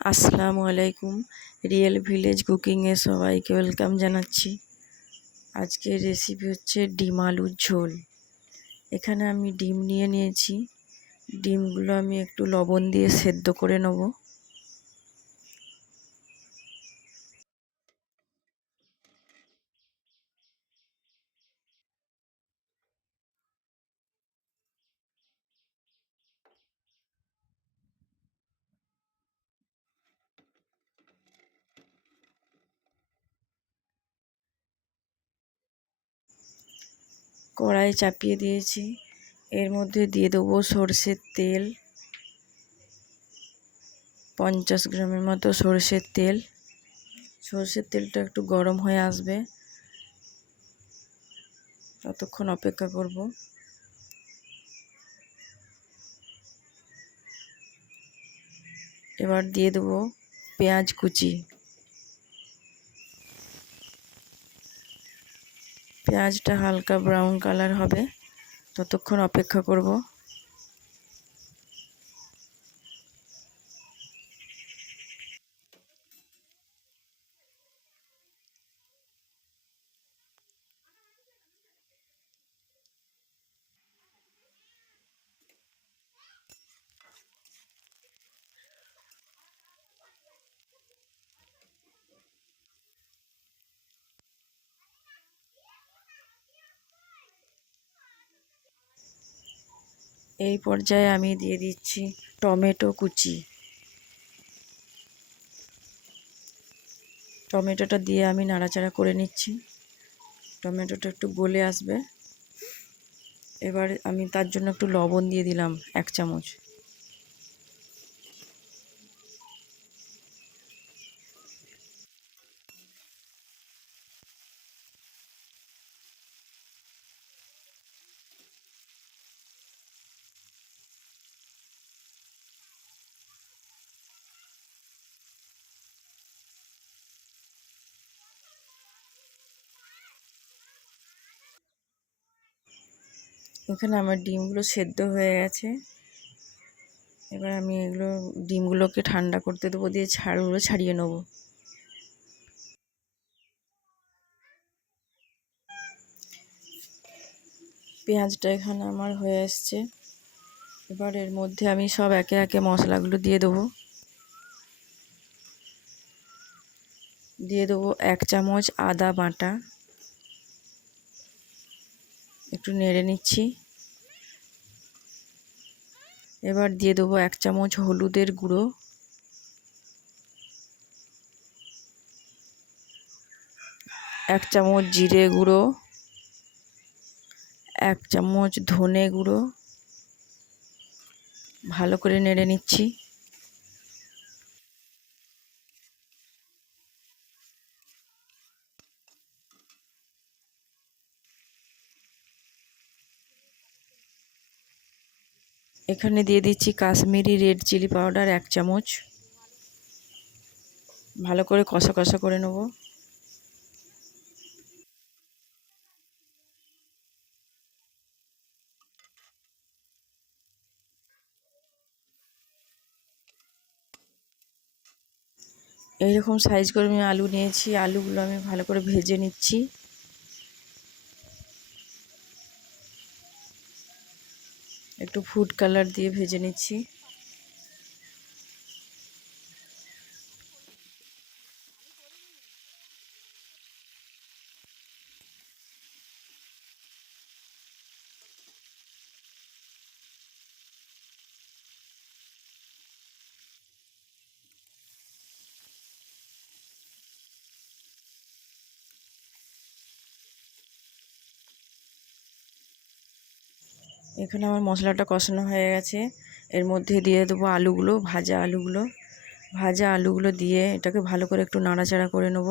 আসসালামু আলাইকুম। Real village কুকিংয়ে সবাইকে ওয়েলকাম জানাচ্ছি। আজকের রেসিপি হচ্ছে ডিম আলুর ঝোল। এখানে আমি ডিম নিয়ে নিয়েছি। ডিমগুলো আমি একটু লবণ দিয়ে সেদ্ধ করে নেব। কড়াই চাপিয়ে দিয়েছি। এর মধ্যে দিয়ে দেবো সর্ষের তেল। পঞ্চাশ গ্রামের মতো সর্ষের তেল। সর্ষের তেলটা একটু গরম হয়ে আসবে। ততক্ষণ অপেক্ষা করব। এবার দিয়ে দেবো পেঁয়াজ কুচি। পেঁয়াজটা হালকা ব্রাউন কালার হবে। ততক্ষণ অপেক্ষা করব। এই পর্যায়ে আমি দিয়ে দিচ্ছি টমেটো কুচি। টমেটোটা দিয়ে আমি নাড়াচাড়া করে নিচ্ছি। টমেটোটা একটু গলে আসবে। এবার আমি তার জন্য একটু লবণ দিয়ে দিলাম এক চামচ। এখানে আমার ডিমগুলো সেদ্ধ হয়ে গেছে। এবার আমি এগুলো, ডিমগুলোকে ঠান্ডা করতে দেবো, দিয়ে ছাড়গুলো ছাড়িয়ে নেব। পেঁয়াজটা এখানে আমার হয়ে এসছে। এবার এর মধ্যে আমি সব একে একে মশলাগুলো দিয়ে দেবো। দিয়ে দেবো এক চামচ আদা বাটা। একটু নেড়ে নিচ্ছি। এবার দিয়ে দেবো এক চামচ হলুদের গুঁড়ো। এক চামচ জিরে গুঁড়ো। এক চামচ ধনে গুঁড়ো। ভালো করে নেড়ে নিচ্ছি। এখানে দিয়ে দিচ্ছি কাশ্মীরি রেড চিলি পাউডার এক চামচ। ভালো করে কষা কষা করে নেব। এইরকম সাইজ করে আমি আলু নিয়েছি। আলুগুলো আমি ভালো করে ভেজে নিচ্ছি। একটু ফুড কালার দিয়ে ভেজে নিচ্ছি। এখানে আমার মশলাটা কষানো হয়ে গেছে। এর মধ্যে দিয়ে দেবো আলুগুলো, ভাজা আলুগুলো। ভাজা আলুগুলো দিয়ে এটাকে ভালো করে একটু নাড়াচাড়া করে নেব।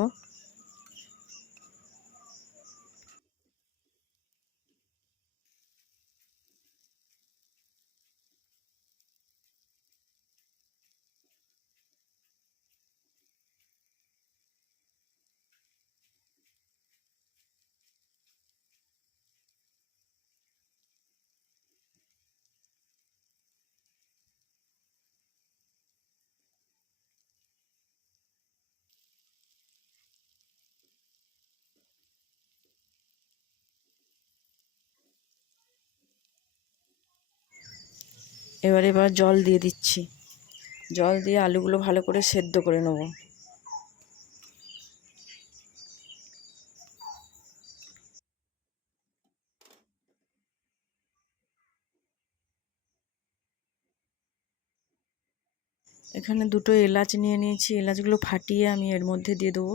এবার এবার জল দিয়ে দিচ্ছি। জল দিয়ে আলুগুলো ভালো করে সেদ্ধ করে নেব। এখানে দুটো এলাচ নিয়ে নিয়েছি। এলাচগুলো ফাটিয়ে আমি এর মধ্যে দিয়ে দেবো।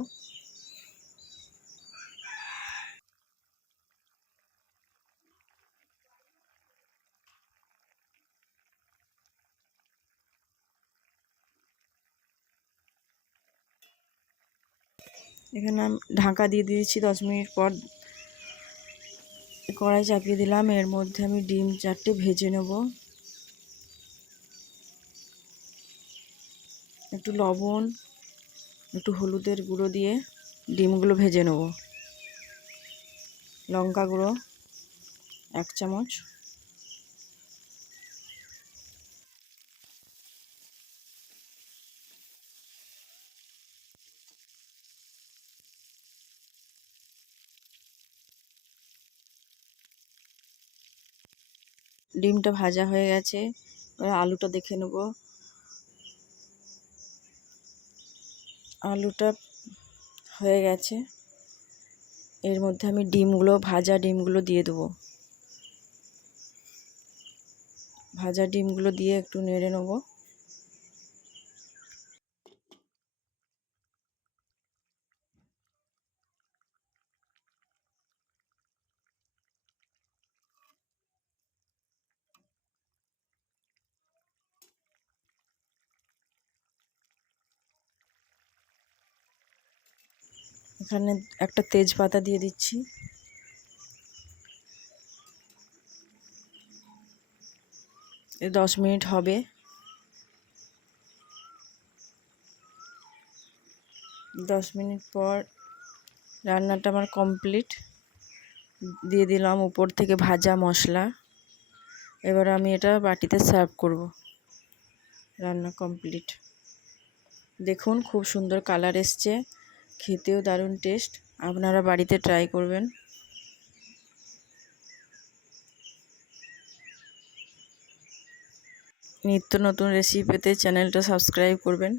এখানে ঢাকা দিয়ে দিয়েছি দশ মিনিট পর কড়াই চাপিয়ে দিলাম। এর মধ্যে আমি ডিম চারটে ভেজে নেব। একটু লবণ, একটু হলুদের গুঁড়ো দিয়ে ডিমগুলো ভেজে নেব। লঙ্কা গুঁড়ো, এক চামচ। ডিমটা ভাজা হয়ে গেছে। এবার আলুটা দেখে নেব। আলুটা হয়ে গেছে। এর মধ্যে আমি ডিমগুলো, ভাজা ডিমগুলো দিয়ে দেবো। ভাজা ডিমগুলো দিয়ে একটু নেড়ে নেব। এখানে একটা তেজপাতা দিয়ে দিচ্ছি। দশ মিনিট হবে। দশ মিনিট পর রান্নাটা আমার কমপ্লিট। দিয়ে দিলাম উপর থেকে ভাজা মশলা। এবার আমি এটা বাটিতে সার্ভ করব। রান্না কমপ্লিট। দেখুন খুব সুন্দর কালার এসছে। খেতেও দারুণ টেস্ট। আপনারা বাড়িতে ট্রাই করবেন। নিত্য নতুন রেসিপি পেতে চ্যানেলটা সাবস্ক্রাইব করবেন।